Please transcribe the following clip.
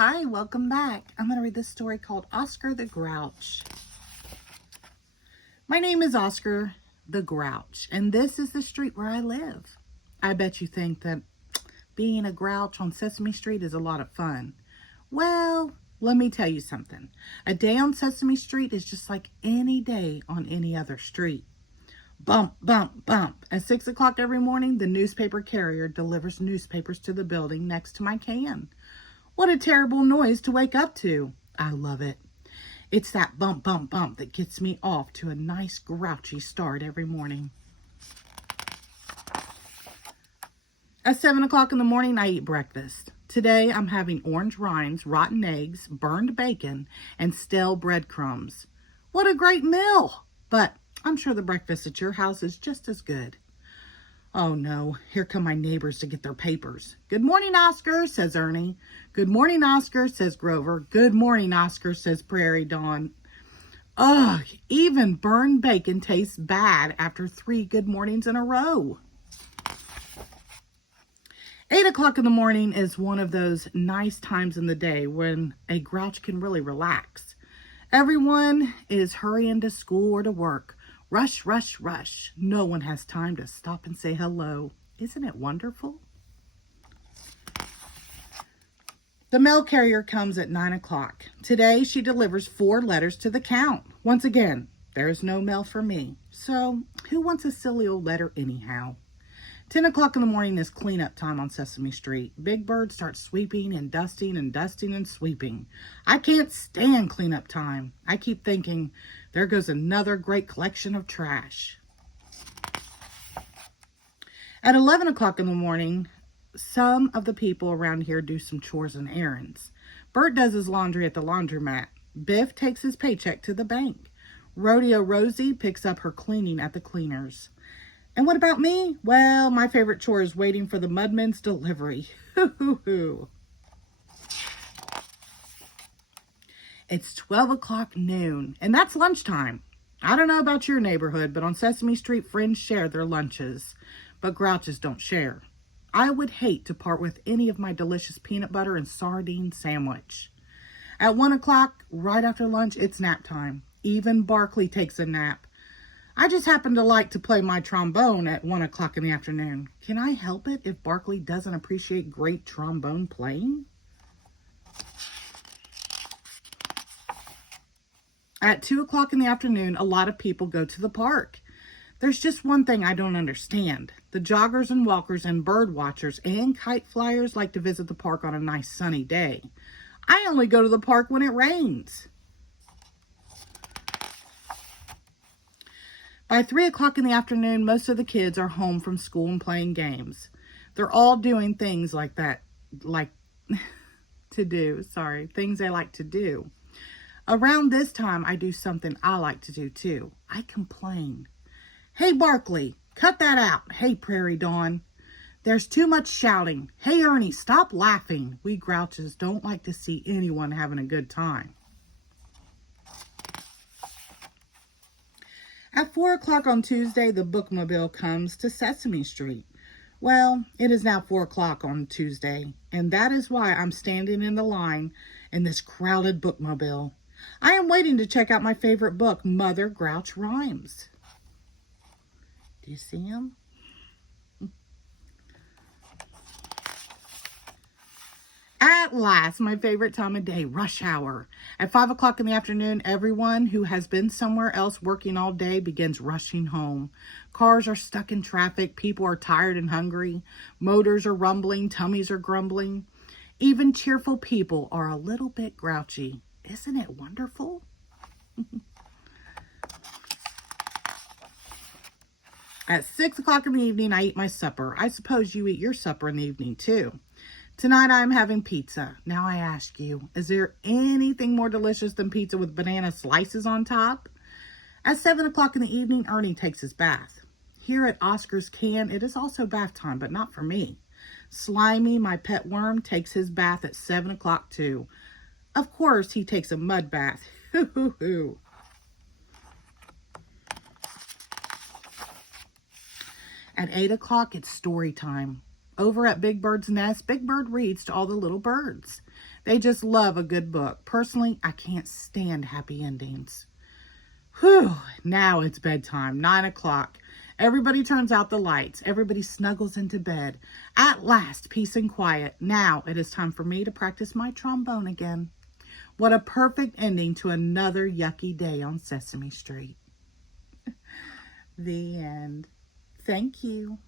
Hi, welcome back. I'm going to read this story called Oscar the Grouch. My name is Oscar the Grouch, and this is the street where I live. I bet you think that being a grouch on Sesame Street is a lot of fun. Well, let me tell you something. A day on Sesame Street is just like any day on any other street. Bump, bump, bump. At 6 o'clock every morning, the newspaper carrier delivers newspapers to the building next to my can. What a terrible noise to wake up to. I love it. It's that bump, bump, bump that gets me off to a nice grouchy start every morning. At 7 o'clock in the morning, I eat breakfast. Today, I'm having orange rinds, rotten eggs, burned bacon, and stale breadcrumbs. What a great meal! But I'm sure the breakfast at your house is just as good. Oh no, here come my neighbors to get their papers. Good morning, Oscar, says Ernie. Good morning, Oscar, says Grover. Good morning, Oscar, says Prairie Dawn. Ugh, even burned bacon tastes bad after 3 good mornings in a row. 8 o'clock in the morning is one of those nice times in the day when a grouch can really relax. Everyone is hurrying to school or to work. Rush, rush, rush. No one has time to stop and say hello. Isn't it wonderful? The mail carrier comes at 9 o'clock. Today, she delivers 4 letters to the count. Once again, there's no mail for me. So, who wants a silly old letter anyhow? 10 o'clock in the morning is cleanup time on Sesame Street. Big Bird starts sweeping and dusting and dusting and sweeping. I can't stand cleanup time. I keep thinking, there goes another great collection of trash. At 11 o'clock in the morning, some of the people around here do some chores and errands. Bert does his laundry at the laundromat. Biff takes his paycheck to the bank. Rodeo Rosie picks up her cleaning at the cleaners. And what about me? Well, my favorite chore is waiting for the Mudman's delivery. Hoo-hoo-hoo. It's 12 o'clock noon, and that's lunchtime. I don't know about your neighborhood, but on Sesame Street, friends share their lunches, but grouches don't share. I would hate to part with any of my delicious peanut butter and sardine sandwich. At 1 o'clock, right after lunch, it's nap time. Even Barkley takes a nap. I just happen to like to play my trombone at 1 o'clock in the afternoon. Can I help it if Barkley doesn't appreciate great trombone playing? At 2 o'clock in the afternoon, a lot of people go to the park. There's just one thing I don't understand. The joggers and walkers and bird watchers and kite flyers like to visit the park on a nice sunny day. I only go to the park when it rains. By 3 o'clock in the afternoon, most of the kids are home from school and playing games. They're all doing things like that, things they like to do. Around this time, I do something I like to do too. I complain. Hey, Barkley, cut that out. Hey, Prairie Dawn, there's too much shouting. Hey, Ernie, stop laughing. We grouches don't like to see anyone having a good time. At 4 o'clock on Tuesday, the Bookmobile comes to Sesame Street. Well, it is now 4 o'clock on Tuesday, and that is why I'm standing in the line in this crowded Bookmobile. I am waiting to check out my favorite book, Mother Grouch Rhymes. Do you see him? At last, my favorite time of day, rush hour. At 5 o'clock in the afternoon, everyone who has been somewhere else working all day begins rushing home. Cars are stuck in traffic, people are tired and hungry, motors are rumbling, tummies are grumbling. Even cheerful people are a little bit grouchy. Isn't it wonderful? At 6 o'clock in the evening, I eat my supper. I suppose you eat your supper in the evening too. Tonight I'm having pizza. Now I ask you, is there anything more delicious than pizza with banana slices on top? At 7 o'clock in the evening, Ernie takes his bath. Here at Oscar's Can, it is also bath time, but not for me. Slimy, my pet worm, takes his bath at 7 o'clock too. Of course, he takes a mud bath. Hoo-hoo-hoo. At 8 o'clock, it's story time. Over at Big Bird's nest, Big Bird reads to all the little birds. They just love a good book. Personally, I can't stand happy endings. Whew, now it's bedtime, 9 o'clock. Everybody turns out the lights. Everybody snuggles into bed. At last, peace and quiet. Now it is time for me to practice my trombone again. What a perfect ending to another yucky day on Sesame Street. The end. Thank you.